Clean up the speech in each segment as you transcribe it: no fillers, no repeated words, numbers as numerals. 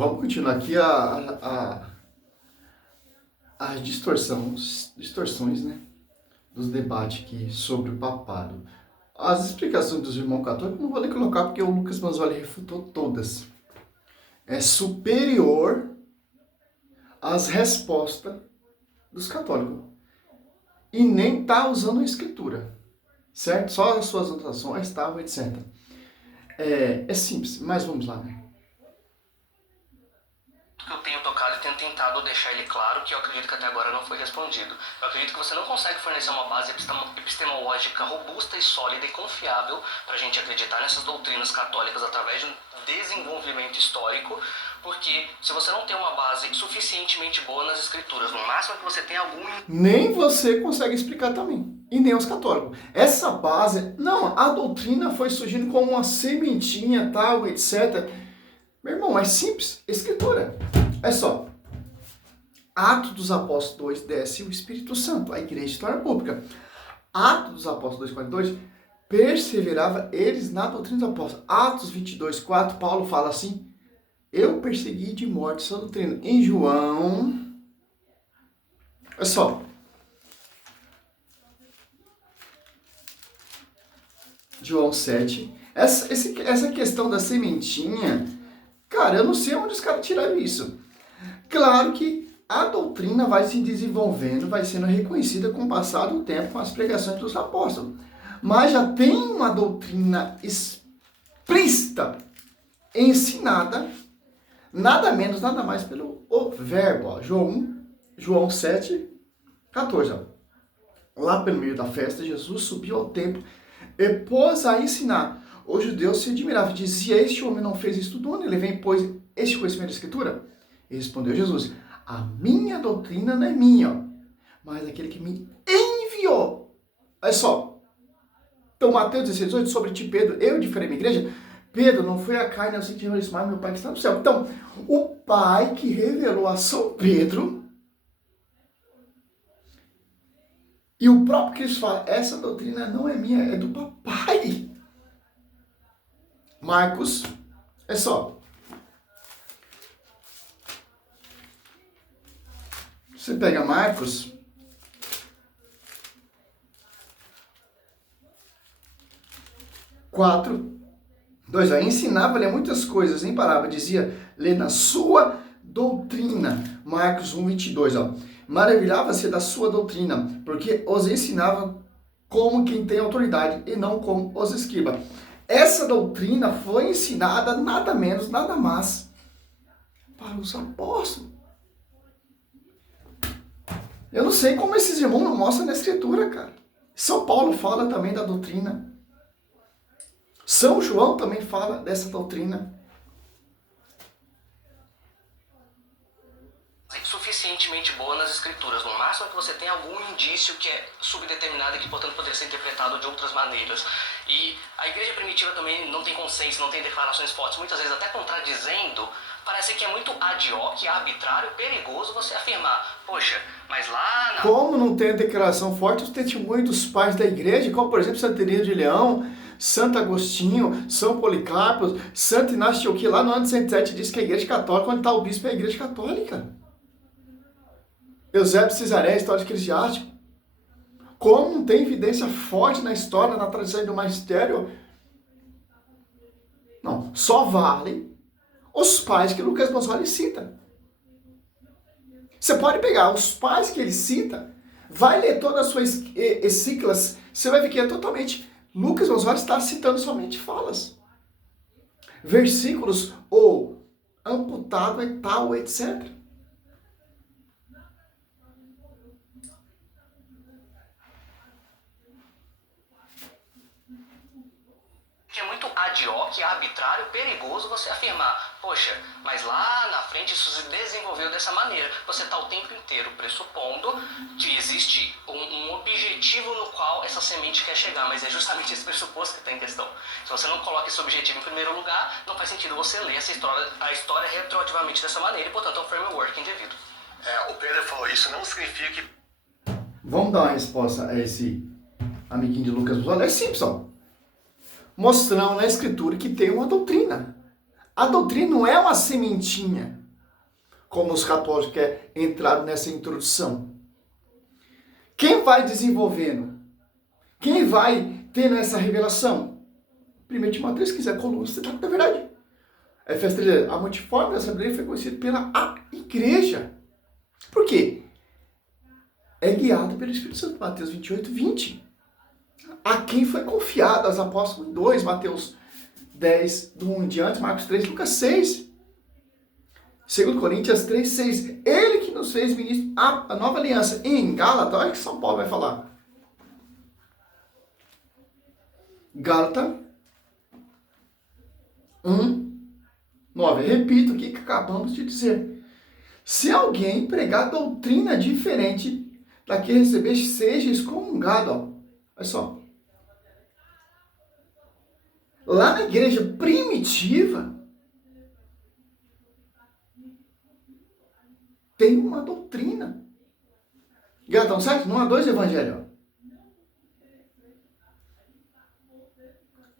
Vamos continuar aqui as distorções, né, dos debates aqui sobre o papado. As explicações dos irmãos católicos não vou nem colocar porque o Lucas Manzoli refutou todas. É superior às respostas dos católicos. E nem está usando a escritura, certo? Só as suas anotações, tal, etc. É simples, mas vamos lá, né? Eu tenho tocado e tenho tentado deixar ele claro que eu acredito que até agora não foi respondido. Eu acredito que você não consegue fornecer uma base epistemológica robusta e sólida e confiável para a gente acreditar nessas doutrinas católicas através de um desenvolvimento histórico, porque se você não tem uma base suficientemente boa nas escrituras, no máximo que você tem algum... Nem você consegue explicar também, e nem os católicos. Essa base, não, a doutrina foi surgindo como uma sementinha, tal, etc. Meu irmão, é simples, escritura. É só, Atos dos Apóstolos 2, desce o Espírito Santo, a igreja história pública. Atos dos Apóstolos 2:42, perseverava eles na doutrina dos apóstolos. Atos 22:4, Paulo fala assim, eu persegui de morte essa doutrina. Em João, é só, João 7, essa questão da sementinha, cara, eu não sei onde os caras tiraram isso. Claro que a doutrina vai se desenvolvendo, vai sendo reconhecida com o passar do tempo, com as pregações dos apóstolos. Mas já tem uma doutrina explícita, ensinada, nada menos, nada mais pelo verbo. Ó. João 7:14. Lá pelo meio da festa, Jesus subiu ao templo e pôs a ensinar. Os judeus se admiravam, dizia, este homem não fez isso tudo, onde ele vem, pois, este conhecimento da Escritura? E respondeu Jesus, a minha doutrina não é minha, mas aquele que me enviou. Olha só. Então, Mateus 16:8, sobre ti, Pedro, eu edificarei minha igreja. Pedro, não foi a carne, eu sei que mas meu Pai que está no céu. Então, o Pai que revelou a São Pedro, e o próprio Cristo fala, essa doutrina não é minha, é do papai. Marcos, é só. Você pega Marcos, quatro, 2, ensinava-lhe muitas coisas em palavra, dizia, lê na sua doutrina. Marcos 1:22, ó. Maravilhava-se da sua doutrina, porque os ensinava como quem tem autoridade e não como os escribas. Essa doutrina foi ensinada nada menos, nada mais para os apóstolos. Eu não sei como esses irmãos não mostram na escritura, cara. São Paulo fala também da doutrina. São João também fala dessa doutrina. Suficientemente boa nas escrituras, no máximo que você tem algum indício que é subdeterminado e que, portanto, poderia ser interpretado de outras maneiras. E a igreja primitiva também não tem consenso, não tem declarações fortes, muitas vezes até contradizendo. Parece que é muito ad hoc, arbitrário, perigoso você afirmar, poxa, mas lá na... Como não tem a declaração forte, os testemunhos dos pais da igreja, como por exemplo Santa Teresa de Leão, Santo Agostinho, São Policarpo, Santo Inácio de Antioquia, lá no ano 107 diz que a igreja católica, onde está o bispo é a igreja católica. Eusébio de Cesareia, História Eclesiástica. Como não tem evidência forte na história, na tradição do magistério? Não, só vale os pais que Lucas Manzoli cita. Você pode pegar os pais que ele cita, vai ler todas as suas encíclicas, você vai ver que é totalmente... Lucas Manzoli está citando somente falas. Versículos ou amputado e tal, etc. Que é muito ad hoc, arbitrário, perigoso você afirmar, poxa, mas lá na frente isso se desenvolveu dessa maneira. Você está o tempo inteiro pressupondo que existe um objetivo no qual essa semente quer chegar, mas é justamente esse pressuposto que está em questão. Se você não coloca esse objetivo em primeiro lugar, não faz sentido você ler a história retroativamente dessa maneira e, portanto, é um framework indevido. O Pedro falou isso, não significa que... Vamos dar uma resposta a esse amiguinho de Lucas Manzoli. É simples, ó. Mostrando na escritura que tem uma doutrina. A doutrina não é uma sementinha, como os católicos que entraram nessa introdução. Quem vai desenvolvendo? Quem vai tendo essa revelação? 1 Timóteo 3,15, a coluna citada da verdade. Efésios 3, a multiforme da Assembleia foi conhecida pela igreja. Por quê? É guiado pelo Espírito Santo. Mateus 28, 20. A quem foi confiado, aos apóstolos 2, Mateus 10, do 1 em diante, Marcos 3, Lucas 6. 2 Coríntios 3, 6. Ele que nos fez ministro a nova aliança. Em Gálatas, olha o que São Paulo vai falar. Gálatas 1, 9. Repito aqui que acabamos de dizer. Se alguém pregar doutrina diferente da que recebeste, seja excomungado. Ó. Olha só. Lá na igreja primitiva, tem uma doutrina. Gálatas 7, não há dois evangelhos.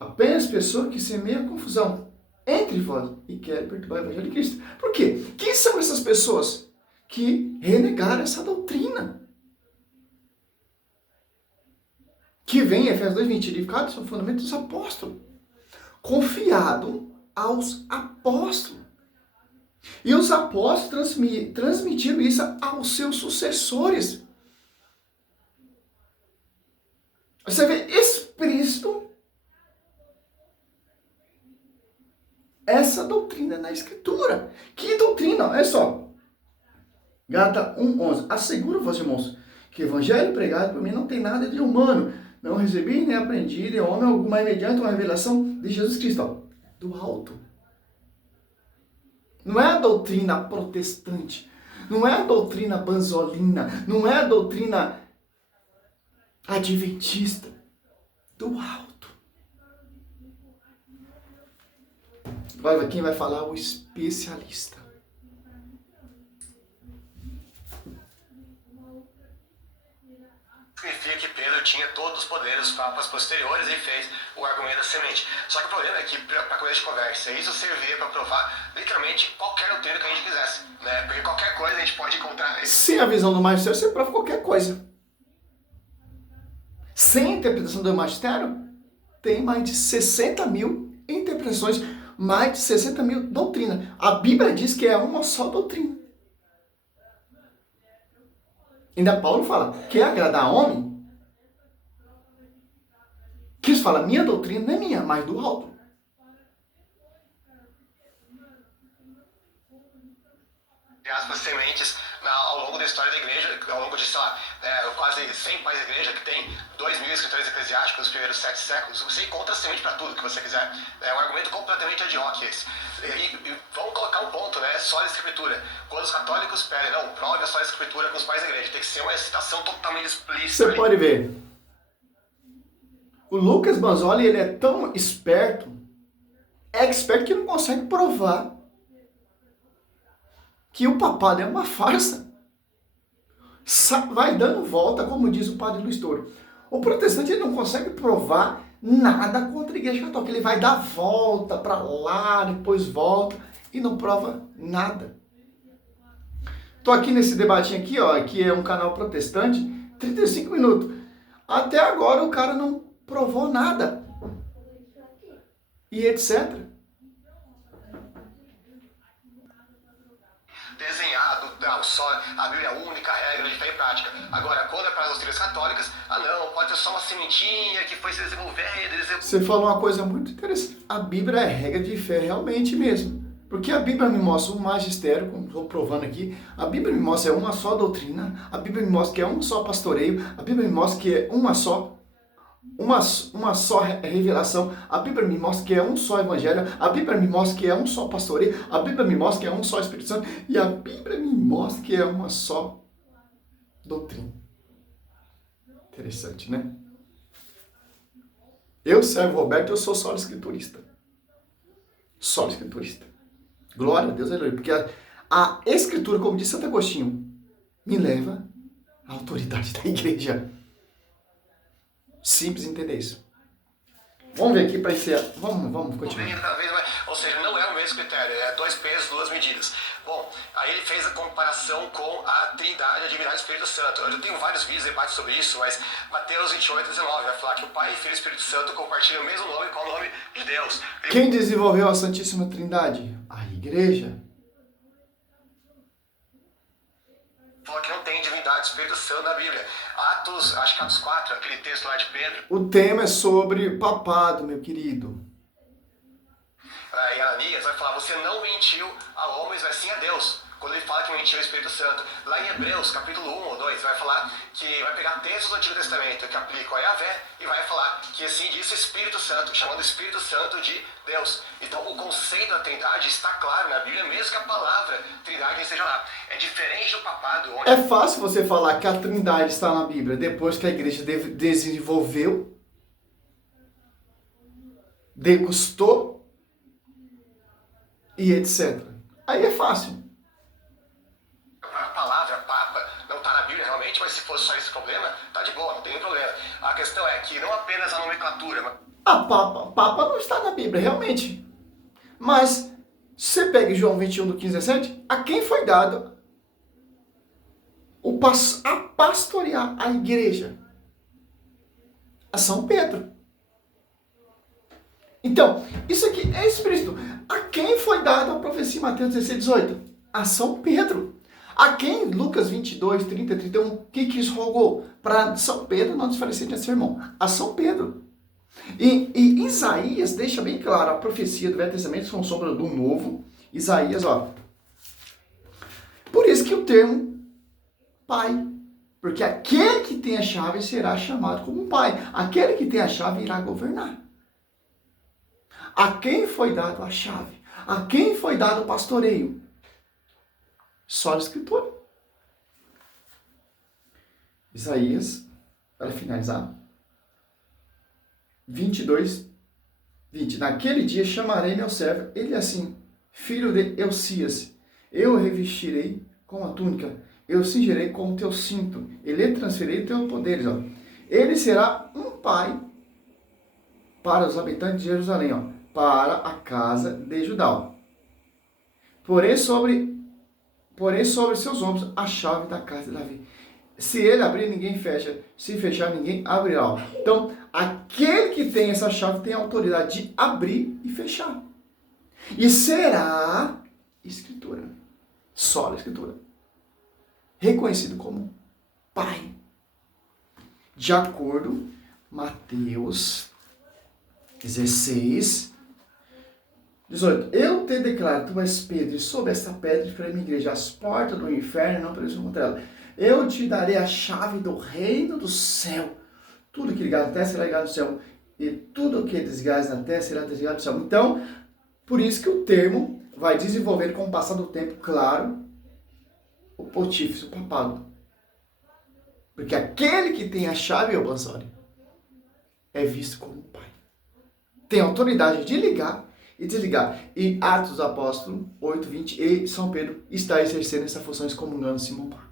Apenas pessoa que semeia confusão entre vós e quer perturbar o evangelho de Cristo. Por quê? Quem são essas pessoas que renegaram essa doutrina? Que vem em Efésios 2, 20, edificados sobre o fundamento dos apóstolos. Confiado aos apóstolos. E os apóstolos transmitiram isso aos seus sucessores. Você vê explícito essa doutrina na Escritura. Que doutrina? Olha só. Gálatas 1:11. Asseguro-vos, irmãos, que o evangelho pregado por mim não tem nada de humano. Não recebi nem aprendi de homem algum, mas mediante uma revelação de Jesus Cristo. Ó, do alto. Não é a doutrina protestante. Não é a doutrina banzolina. Não é a doutrina adventista. Do alto. Agora quem vai falar? O especialista. Significa que Pedro tinha todos os poderes dos papas posteriores e fez o argumento da semente. Só que o problema é que, para começo de conversa, isso servia para provar literalmente qualquer doutrina que a gente quisesse, né? Porque qualquer coisa a gente pode encontrar. Sem a visão do magistério, você prova qualquer coisa. Sem a interpretação do magistério, tem mais de 60 mil interpretações, mais de 60 mil doutrinas. A Bíblia diz que é uma só doutrina. Ainda Paulo fala, quer agradar homem? Cristo fala, minha doutrina não é minha, mas do alto. As sementes ao longo da história da igreja, ao longo de, sei lá, quase 100 pais da igreja, que tem 2.000 escritores eclesiásticos nos primeiros 7 séculos, você encontra semente para tudo que você quiser. É um argumento completamente ad hoc esse. E vamos colocar um ponto, né? Só a escritura. Quando os católicos pedem, não, prove a só a escritura com os pais da igreja. Tem que ser uma citação totalmente explícita. Você pode ver. O Lucas Banzoli, ele é tão expert que não consegue provar que o papado é uma farsa. Vai dando volta, como diz o padre Luiz Toro. O protestante ele não consegue provar nada contra a igreja católica. Ele vai dar volta para lá, depois volta e não prova nada. Tô aqui nesse debatinho aqui, ó, que é um canal protestante, 35 minutos. Até agora o cara não provou nada. E etc. Desenhado, não, só a Bíblia é a única regra de fé e prática. Agora, quando é para as doutrinas católicas, não, pode ser só uma sementinha que foi se desenvolvendo. Você falou uma coisa muito interessante. A Bíblia é regra de fé realmente mesmo. Porque a Bíblia me mostra um magistério, como estou provando aqui, a Bíblia me mostra uma só doutrina, a Bíblia me mostra que é um só pastoreio, a Bíblia me mostra que é uma só revelação, a Bíblia me mostra que é um só evangelho, a Bíblia me mostra que é um só pastoreio, a Bíblia me mostra que é um só Espírito Santo, e a Bíblia me mostra que é uma só doutrina. Interessante, né? Eu, Sérgio Roberto, eu sou só escriturista. Só escriturista. Glória a Deus, aleluia. Porque a escritura, como diz Santo Agostinho, me leva à autoridade da igreja. Simples entender isso. Vamos ver aqui para encerrar. Vamos continuar. Ou seja, não é o mesmo mesmo critério, é 2 pesos, 2 medidas. Bom, aí ele fez a comparação com a Trindade, a divindade do Espírito Santo. Eu tenho vários vídeos, debates sobre isso, mas Mateus 28, 19 vai falar que o Pai, Filho e Espírito Santo compartilham o mesmo nome com o nome de Deus. Quem desenvolveu a Santíssima Trindade? A igreja. Falou que não tem divindade do Espírito Santo na Bíblia. Atos, acho que Atos 4, aquele texto lá de Pedro. O tema é sobre papado, meu querido. E Ananias vai falar, você não mentiu a homens, mas sim a Deus. Quando ele fala que mentiu ao Espírito Santo. Lá em Hebreus, capítulo 1 ou 2, vai falar que vai pegar textos do Antigo Testamento que aplicam a Yahvé e vai falar que assim disse o Espírito Santo, chamando o Espírito Santo de Deus. Então o conceito da Trindade está claro na Bíblia, mesmo que a palavra Trindade esteja lá. É diferente do papado, onde... É fácil você falar que a Trindade está na Bíblia depois que a igreja desenvolveu, degustou e etc. Aí é fácil. A palavra Papa não está na Bíblia realmente, mas se fosse só esse problema, tá de boa, não tem nenhum problema. A questão é que não apenas a nomenclatura, mas... A Papa não está na Bíblia, realmente. Mas, você pega João 21, do 15 a 17, a quem foi dado a pastorear a igreja? A São Pedro. Então, isso aqui é explícito. A quem foi dado a profecia em Mateus 16, 18? A São Pedro. A quem Lucas 22, 30, 31, o que isso rogou? Para São Pedro não desfalecer de sermão. A São Pedro. E Isaías deixa bem claro, a profecia do Velho Testamento são sombra do Novo. Isaías, ó. Por isso que o termo pai. Porque aquele que tem a chave será chamado como um pai. Aquele que tem a chave irá governar. A quem foi dado a chave? A quem foi dado o pastoreio? Só a Escritura. Isaías, para finalizar, 22, 20. Naquele dia chamarei meu servo, ele assim, filho de Elcias, eu o revestirei com a túnica, eu cingirei com o teu cinto, ele transferirei teus poderes. Ó. Ele será um pai para os habitantes de Jerusalém, ó, para a casa de Judá. Ó. Porém sobre seus ombros a chave da casa de Davi. Se ele abrir, ninguém fecha. Se fechar, ninguém abrirá. Então, aquele que tem essa chave tem a autoridade de abrir e fechar. E será Escritura. Só a Escritura. Reconhecido como Pai. De acordo, Mateus 16, 18. Eu te declaro, tu és Pedro, e sob esta pedra edificarei minha igreja, as portas do inferno não prevalecerão contra ela. Eu te darei a chave do reino do céu. Tudo que ligado na terra será ligado no céu, e tudo que desligares na terra será desligado no céu. Então, por isso que o termo vai desenvolver com o passar do tempo, claro, o pontífice, o papado. Porque aquele que tem a chave, ô Bansori, é visto como pai. Tem autoridade de ligar e desligar. E Atos dos Apóstolos 8, 20, e São Pedro está exercendo essa função excomungando Simão Marco.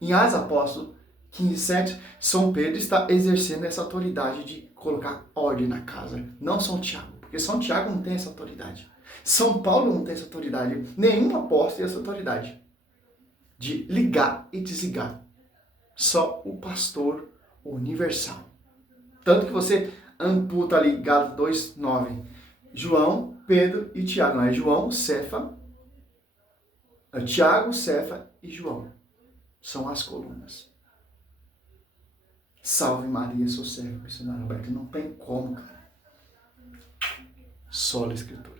Em Atos dos Apóstolos 15, 7, São Pedro está exercendo essa autoridade de colocar ordem na casa. Não São Tiago, porque São Tiago não tem essa autoridade. São Paulo não tem essa autoridade. Nenhum apóstolo tem essa autoridade de ligar e desligar. Só o pastor universal. Tanto que você amputa ali, Gálatas 2, 9. João, Pedro e Tiago. Não é João, Cefa, Tiago, Cefa e João. São as colunas. Salve Maria, sou servo, missionário Roberto. Não tem como, cara. Só a Escritura.